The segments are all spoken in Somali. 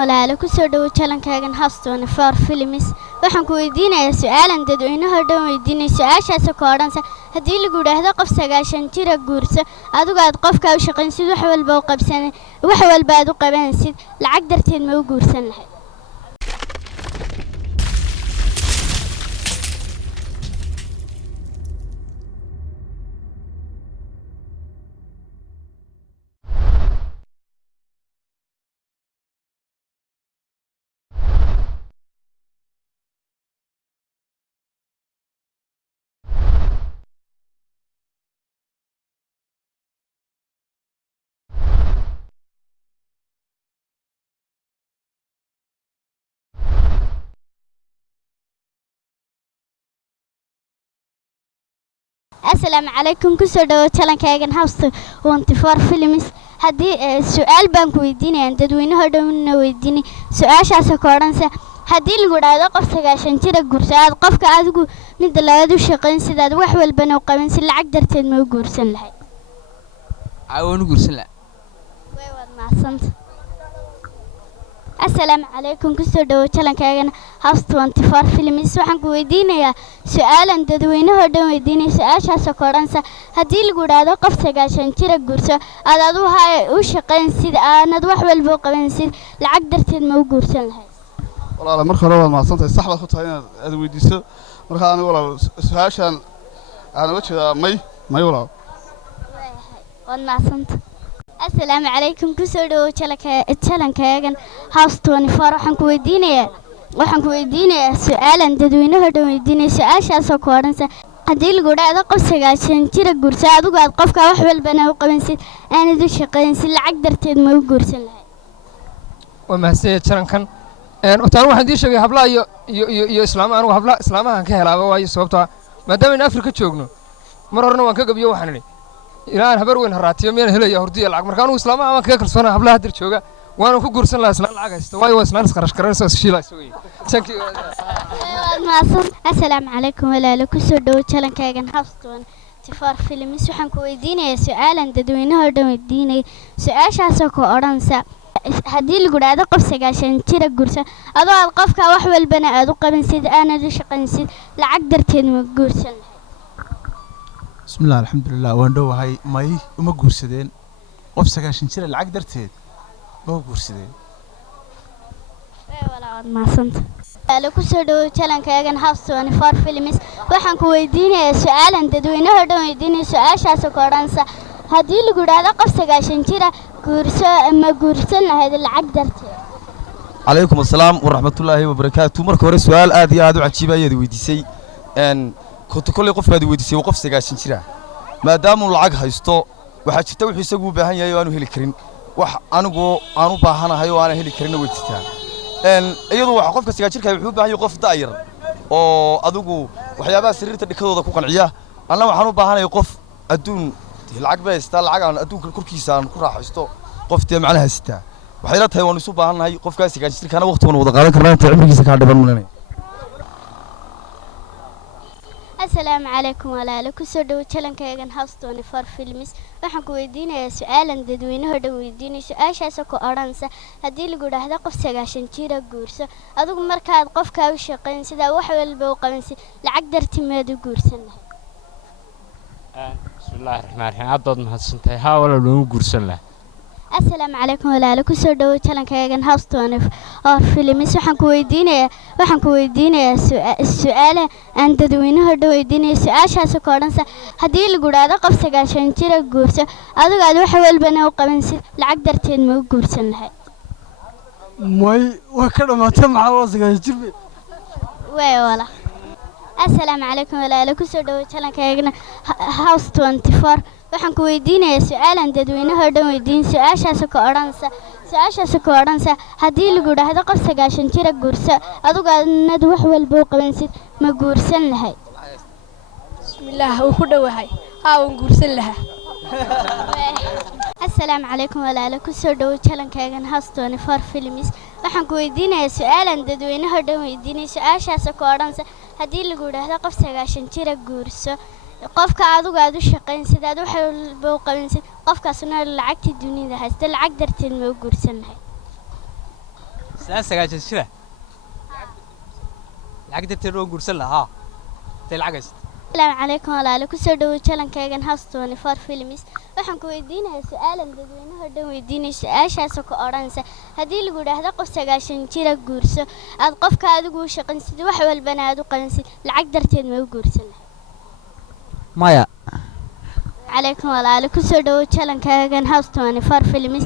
walaalo ku soo dhawo challenge-kaagan Houston for Films waxaan ku weydiinayaa su'aalan dadweynaha dhan weydiinay su'aashaas oo odhanaysa haddii lagu yiraahdo qof 9 jir guurso adigu aad qofka u shaqaynsid wax walba u qabsan wax walba aad u qabansid lacag darteed ma u guursan lahayd السلام عليكم كسر دو challenge-kaagan Houston for Films haddii su'aal baan ku weydiinayaan dadweynaha dhanna weydiinay su'aashaas oo odhanaysa haddii lagu yiraahdo qof 9 jir guurso aad qofka adigu mid labaad u shaqayn sidaad wax walba u qaban si lacag darteed ma u guursan lahayd awoon guursan la way wad maasanta السلام عليكم كسر دو challenge-kaagan Houston for Films waxaan ku weydiinayaa su'aalan dadweynaha dhan weydiinay su'aashaas oo odhanaysa haddii lagu yiraahdo qof 9 jir guurso aad adigu u shaqayn sid aanad wax walba u qaban sid lacag darteed ma u guursan lahayd walaal marka hore waad maadsantahay sax baad ku tahay inaad weydiiso marka aniga walaal su'aashan aan uga jeedaa may walaal wad maasanta السلام عليكم كسر دو challenge-kaagan Houston for waxaan ku weydiinayaa su'aalan dadweynaha dhan weydiinay su'aashaas oo odhanaysa haddii lagu yiraahdo qof 9 jir guurso adigu aad qofka wax walba u qabansid aanad u shaqayn si lacag darteed ma u guursan lahayd ومحسية challenge-kan وتانو waxaan idin sheegay hablaha iyo islaamaha anigu hablaha islaamaha ka helaaba waayo sababtoo maadaama in Afrika joogno mar horena waan ka gabiyo waxaan nidhi ilaan habar weyn haraatiyo meel helaya hordiya lacag marka anigu islaamaha aan ka kalsoonaa hablaha dir jooga waana ku guursan lahaa islaan lacag haysta waayo waa islaan iskarash garanaysa shiilayso way السلام عليكم walaalo ku soo dhawo challenge-kaagan Houston for Films waxaan ku weydiinayaa su'aalan dadweynaha dhan weydiinay su'aashaas oo odhanaysa haddii lagu yiraahdo qof 9 jir guurso adoo aad qofka wax walba aad u qabansid aanad u shaqaynsid lacag darteed ma guursan lahayd بسم الله الحمد لله واندو هاي ماي وما قرصدين قف 9 جير لعق درتيد ما قرصدين ولا ما صنت لو كسر challenge-kaagan Houston for Films waxaan ku weydiinayaa su'aalan dadweynaha dhan weydiinay su'aashaas oo odhanaysa haddii lagu yiraahdo qof 9 jir guurso ma guursan lahayd lacag darteed عليكم السلام ورحمة الله وبركاته مركو هore su'aal aad iyo aad u cajiib ah weydiisay كنت كل قف هذا ودي سوي قف 9 جير ما دام lacag haysto waxa jirta wixii isagu u baahan yahay aanu heli karin wax aanu baahanahay oo aan heli karin way jirtaa iyadoo waxa qofka 9 jirka wuxuu u baahan yahay qof daayir oo adigu waxyaabaha sariirta dhikadooda ku qanciya anna waxaan u baahanahay qof adduun lacag baysta lacag aan adduunka korkiisa aan ku raaxaysto qof tii macnaha haysta waxay la tahay waan isu baahanahay qofka 9 jirkana waqtigan wada qaadan karnaa inta cimrigiisa ka dhiban munay السلام عليكم walaalo ku soo dhawo challenge-kaagan Houston for Films waxaan ku weydiinayaa su'aalan dadweynaha dhan weydiinay su'aashaas oo odhanaysa haddii lagu yiraahdo qof 9 jir guurso adigu markaad qofka u shaqayn sida wax walba u qabansid lacag darteed ma u guursan lahayd بسم الله الرحمن الرحيم عدد mahadsantahay haa wala loo guursan lahaa السلام عليكم walaalo ku soo dhawo challenge-kaagan Houston for Films waxaan ku weydiinayaa su'aal aan dadweynaha dhan weydiinay su'aashaas oo odhanaysa haddii lagu yiraahdo qof 9 jir guurso adigu aad wax walba u qabansid lacag darteed ma u guursan lahayd may waa ka dhamaatay maxaa 9 jir way wala السلام عليكم walaalo ku soo dhawo challenge-kaagan Houston for waxaan ku weydiinayaa su'aalan dadweynaha dhan weydiin su'aashaas oo odhanaysa haddii lagu yiraahdo qof 9 jir guurso adigu aad wax walba u qabansid ma guursan lahayd bismillaah oo ku dhawahay waan guursan lahaa السلام عليكم walaalo ku soo dhawo challenge-kaagan Houston for Films waxaan ku weydiinayaa su'aalan dadweynaha dhan weydiinay su'aashaas oo odhanaysa haddii lagu yiraahdo qof 9 jir guurso qofka adigu aad u shaqayn sidaad wax walba u qabansid qofkaasna lacagtii dunida haysta lacag darteed ma u guursan lahayd islaan sagaashan jira lacag darteed oo guursan lahaa tay lacagays السلام عليكم walaalo kusoo dhawo channel-kaygan House 24 Films waxaan ku weydiinayaa su'aalan dadweynaha dhan weydiinay su'aashaas oo oranaysa hadii lagu yiraahdo qof 90 jira guurso aad qofka adigu shaqansid wax walbana aad u qabansid lacag darteed ma u guursan maya عليكم walaalo kusoo dhawo channel-kaygan House 24 Films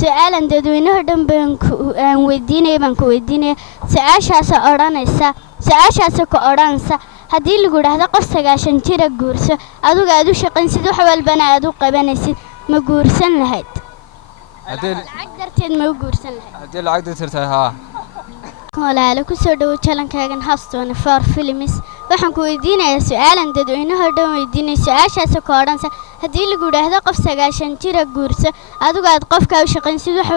su'aalan dadweynaha dhan baan ku weydiinay su'aashaas oo oranaysa haddii lagu yiraahdo qof 90 jira guurso adigu aad u shaqansid wax walbana aad u qabanaysid ma guursan lahayd lacag darteed ma u guursan lahayd hadii lacag darteed tahay haa walaalo kusoo dhawo channel-kaygan House 24 Films waxaan ku weydiinayaa su'aalan dadweynaha dhan weydiinay su'aashaas oo oranaysa haddii lagu yiraahdo qof 90 jira guurso adigu aad qofka u shaqansid wax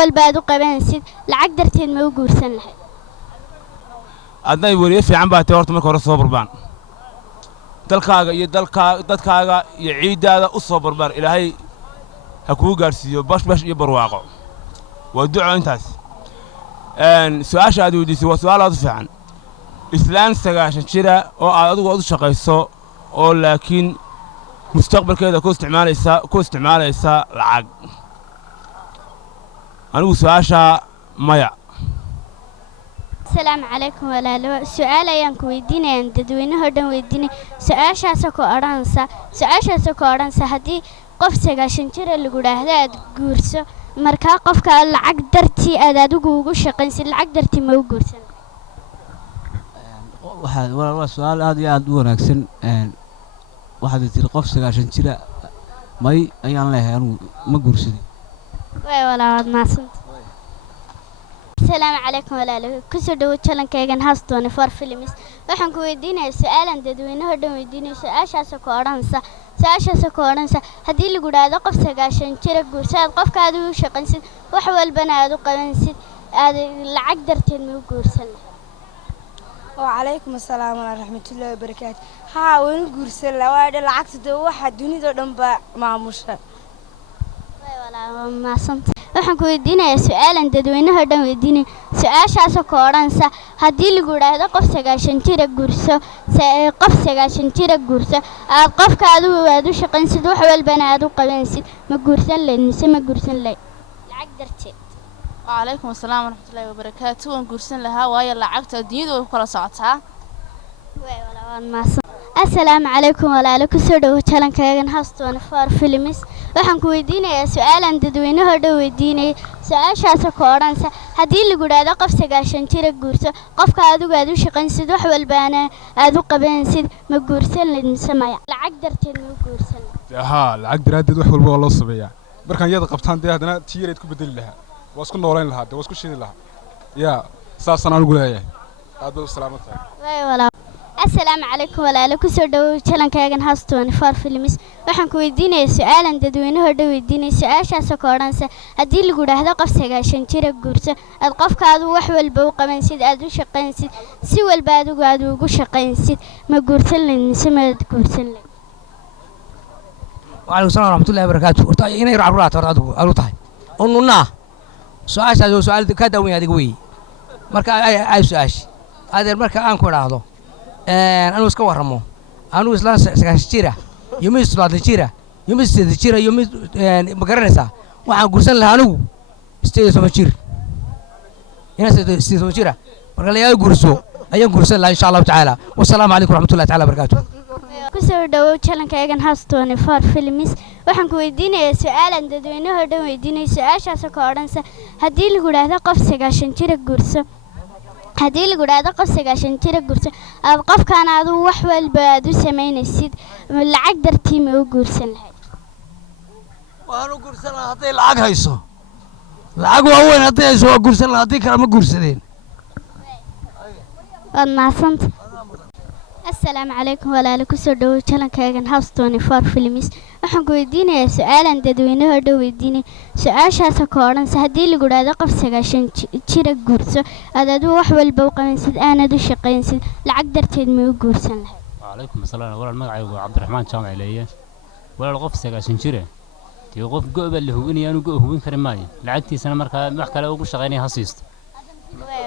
walba aad u qabanaysid lacag darteed ma u guursan lahayd adna wariye fiican baa tahay horta marka hore soo barbaan dalkaaga iyo dadkaaga iyo ciidaada u soo barbaar ilaahay ha kuu gaarsiiyo bash iyo barwaaqo waa duco intaas su'aasha aad weydiisay waa su'aal aad u fiican islaan 90 jira oo aad adigu u shaqayso oo laakiin mustaqbalkeeda ku isticmaalaysa lacag anigu su'aasha maya السلام عليكم walaalo su'aal ayaan ku weydiinayaa dadweynaha dhan weydiinay su'aashaas oo oranaysa hadii qof 90 jir lagu yiraahdo aad guurso marka qofka lacag dartii aad adigu ugu shaqaysid lacag dartii ma u guursan waa su'aal aad iyo aad u wanaagsan waxaad tiri qof 90 jira may ayaan leeyahay anigu ma guursadin way walaal maasan السلام عليكم walaalo kusoo dhawo channel-kaygan House 24 Films waxaan ku weydiinayaa su'aalan dadweynaha dhan weydiinay su'aashaas oo oranaysa hadii lagu yiraahdo qof 90 jira guurso aad qofka aad u shaqansid wax walbana aad u qabansid aad lacag darteed ma u guursan وعليكم السلام ورحمة الله وبركاته ها وين قرص لا واحد العكس ده واحد دوني ده دم معموشة ولا ما صنت waxaan ku weydiinayaa su'aalan dadweynaha dhan weydiinay su'aashaas oo oranaysa hadii lagu yiraahdo qof 90 jira guurso aad qofka aad u shaqansid wax walbana aad u qabansid ma guursan lahayd lacag darteed وعليكم السلام ورحمة الله وبركاته ونقرسن لها وهي لعقت الدنيا وكل صعتها ولا ما السلام عليكم walaalo kusoo dhawo channel-kaygan House 24 Films waxaan ku weydiinayaa su'aalan dadweynaha dhan weydiinay su'aashaas oo oranaysa hadii lagu yiraahdo qof 90 jira guurso qofka adigu aad u shaqansid wax walbana aad u qabanaysid ma guursan lahayd lacag darteed ma u guursan haa lacag daraadeed wax walba loo sameeyaa markaan iyada qabtaan hadana tiireed ku bedeli lahaa waa isku nooleyn lahaa waa isku shidi lahaa yaa saasan anigu leeyahay aad u salaamatahay way walaal السلام عليكم walaalo kusoo dhawo channel-kaygan House 24 Films waxaan ku weydiinayaa su'aalan dadweynaha dhan weydiinay su'aashaas oo oranaysa hadii lagu yiraahdo qof 90 jira guurso aad qofka aad wax walba u qabansid aad u shaqaysid si walba aad ugu shaqaysid ma guursan lahayd وعليكم السلام ورحمة الله وبركاته horta inay raac horta aad u tahay ununa su'aashaas oo su'aal ka dawan yahay way marka ay su'aash adeer marka aan ku raahdo anu iska waramo anu islaan 90 jira yumi 30 jira yumi 60 jira yumi ma garanaysaa waxaan guursan lahaa anigu 80 jir ina 80 jira marka la yahay guurso ayaan guursan lahaa insha Allah ta'ala wassalaamu alaykum warahmatullahi ta'ala barakatuh kusoo dhawo channel-kaygan House 24 Films waxaan ku weydiinayaa su'aalan dadweynaha dhan weydiinay su'aashaas oo oranaysa hadii lagu yiraahdo qof 90 jira guurso hadii lagu yiraahdo qof 90 jira guurso aad qofkan aad wax walba aad u sameynaysid lacag dartii ma u guursan lahayd waan u guursan lahaa haday lacag hayso lacag waa weyn haday hayso waa guursan lahaa haddii kale ma guursadeen waad mahadsantahay السلام عليكم walaalo kusoo dhawo channel-kaygan House 24 Films waxaan ku weydiinayaa su'aalan dadweynaha dhan weydiinay su'aashaas oo oranaysa hadii lagu yiraahdo qof 90 jira guurso aad wax walba u qabansid aanad u shaqaysid lacag darteed ma u guursan lahayd وعليكم السلام walaal magacaygu Cabdiraxmaan Jaamac Ileeye walaal qof 90 jira dee qof go'ba la hubinaya inuu go' hubin kari maayo lacagtiisana markaa wax kale ugu shaqaynaya ha siisto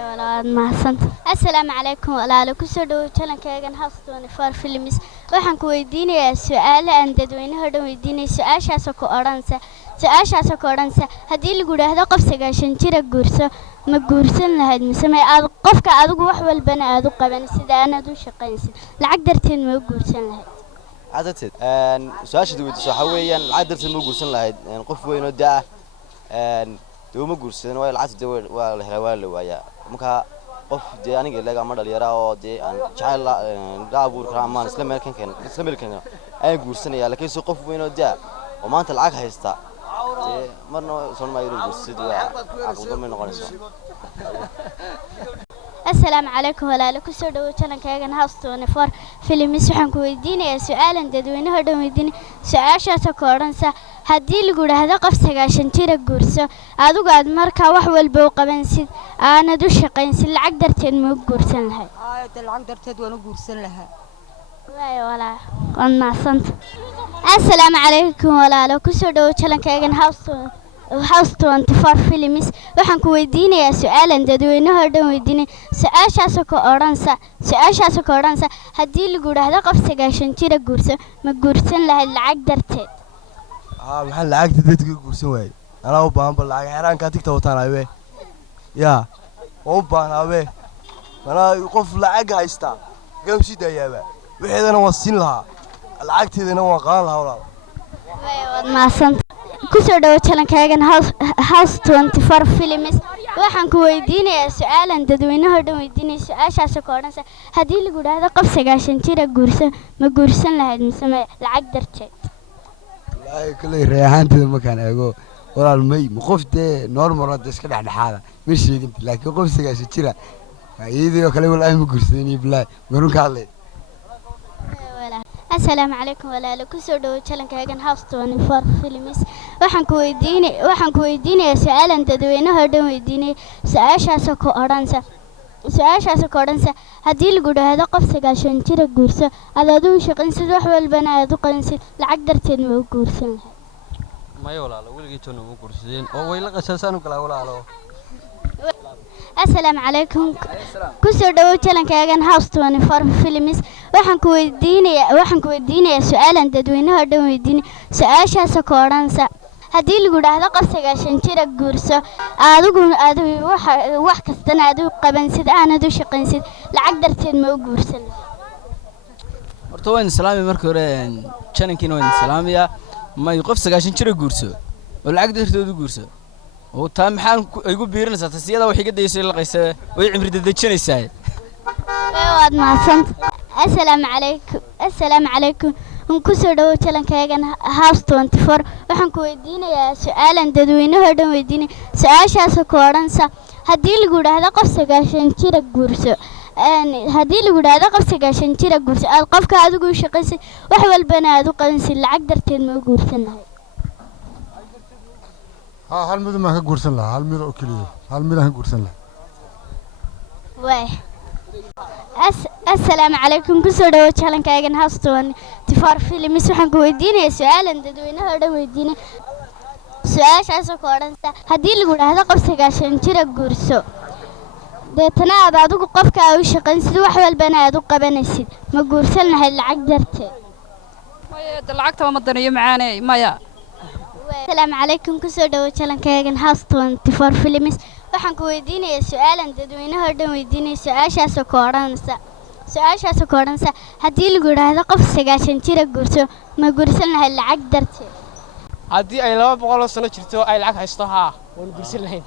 walaad mahadsanto assalaamu calaykum walaalo kusoo dhawow channelkaygan house 24 films waxaan ku weydiinayaa su'aalo aan dadweynaha dhan weydiinay su-aashaasoo ku odhanaysa haddii lagu yidhaahdo qof 9 jira guurso ma guursan lahayd mise ma aad qofka adigu wax walbana aad u qaban sida aanaad u shaqaynsid lacag darteed ma u guursan lahayd عادتين سؤال دويت صحويا العادة الموجودين لهاد قف وين وداع دو موجودين ويا العادة دو ولا هلا ويا مكا قف دي أنا قل لك عمر اللي يراه دي أنا شايل لا أبور كرامان إسلام كان أنا جورسين يا لكن سو قف وين وداع وما أنت العاق هيستا مرة صار ما يروح جورسيد وعقود من غريزة السلام عليكم walaalo kusoo dhawow channelkaygan house 24 films waxaan ku weydiinayaa su'aalan dadweynaha dhan weydiinay su'aashaas oo koodhansa haddii lagu yiraahdo qof 9 jira guurso adigu aad markaa wax walba u qabansid aanad u shaqaynsid lacag darteed ma u guursan lahayd lacag darteed waan u guursan lahaa waayo walaa waan maasanta assalaamu calaykum walaalo kusoo dhawow channelkaygan house 24 films waxaan ku weydiinayaa su'aalan dadweynaha dhan weydiinay su'aashaasoo ka odhanaysa haddii lagu yiraahdo qof 9 jira guurso ma guursan lahayd lacag darteed maxaa lacagta dadka guursan waayay anaa u baahan bal lacag xeeraankaa tigta wataan awe yaa waan u baahan awe manaa qof lacag haystaa gam sii daayaaba wixeedana waan siin lahaa lacagteedana waan qaadan lahaa walaal waad maasanta kusoo dhawow channelkaygan house 24 films waxaan ku weydiinayaa su'aalan dadweynaha dhan weydiinay su'aashaasoo ka odhanaysa haddii lagu yiraahdo qof 9 jira guurso ma guursan lahayd mise ma lacag darteed wallaahi kale reeyahaanteeda markaan eego walaal may ma qof dee normal hadda iska dhexdhexaada ma sheegin laakiin qof 9 jira iyadoo kale wallaahi ma guursadeen billaahi marun ka hadlay السلام عليكم walaalo kusoo dhawow channelkaygan house 24 films waxaan ku weydiinayaa su'aalan dadweynaha dhan weydiinay su'aashaasoo ka odhanaysa haddii lagu yiraahdo qof 9 jira guurso aad adigu shaqaynsid wax walbana aad u qabansid lacag darteed ma u guursan lahayd maya walaalo weligii toona ma guursadeen oo way la qashaasaan u galaa walaalo السلام عليكم kusoo dhawow channelkaygan house 24 films waxaan ku weydiinayaa su'aalan dadweynaha dhan weydiinay su'aashaasoo ka odhanaysa haddii lagu yiraahdo qof 9 jira guurso adigu wax kastana aad u qabansid aanad u shaqaynsid lacag darteed ma u guursan horta waan islaami markii hore channelkiina waan islaamiyaa may qof 9 jira guurso oo lacag darteed u guurso oo taa maxaan igu biirinaysaa tasiyada wax iga daysay la qaysay way cimri dadajinaysaa waad maasanta assalaamu calaykum kusoo dhawow channelkaygan house 24 waxaan ku weydiinayaa su'aalan dadweynaha dhan weydiinay su'aashaasoo ka odhanaysa haddii lagu yiraahdo qof 9 jira guurso aad qofka adigu u shaqaysid wax walbana aad u qabansid lacag darteed ma u guursan lahayd hal mid ma ka guursan lahaa hal mid oo kaliya hal mid aan guursan lahaa assalaamu calaykum kusoo dhawow channelkaygan house 24 films waxaan ku weydiinayaa su'aalan dadweynaha dhan weydiinay su'aashaasoo ka odhanaysa haddii lagu yiraahdo qof 9 jira guurso deetana aad adigu qofka u shaqaynsid wax walbana aad u qabanaysid ma guursan lahayd lacag darteed maya lacagta ma danayo macaanay maya السلام عليكم kusoo dhawow channelkaygan house 24 films waxaan ku weydiinayaa su'aalan dadweynaha dhan weydiinay su'aashaasoo ka odhanaysa haddii lagu yiraahdo qof 9 jira guurso ma guursan lahayd lacag darteed haddii ay 200 sano jirto ay lacag haysto haa waan guursan lahayn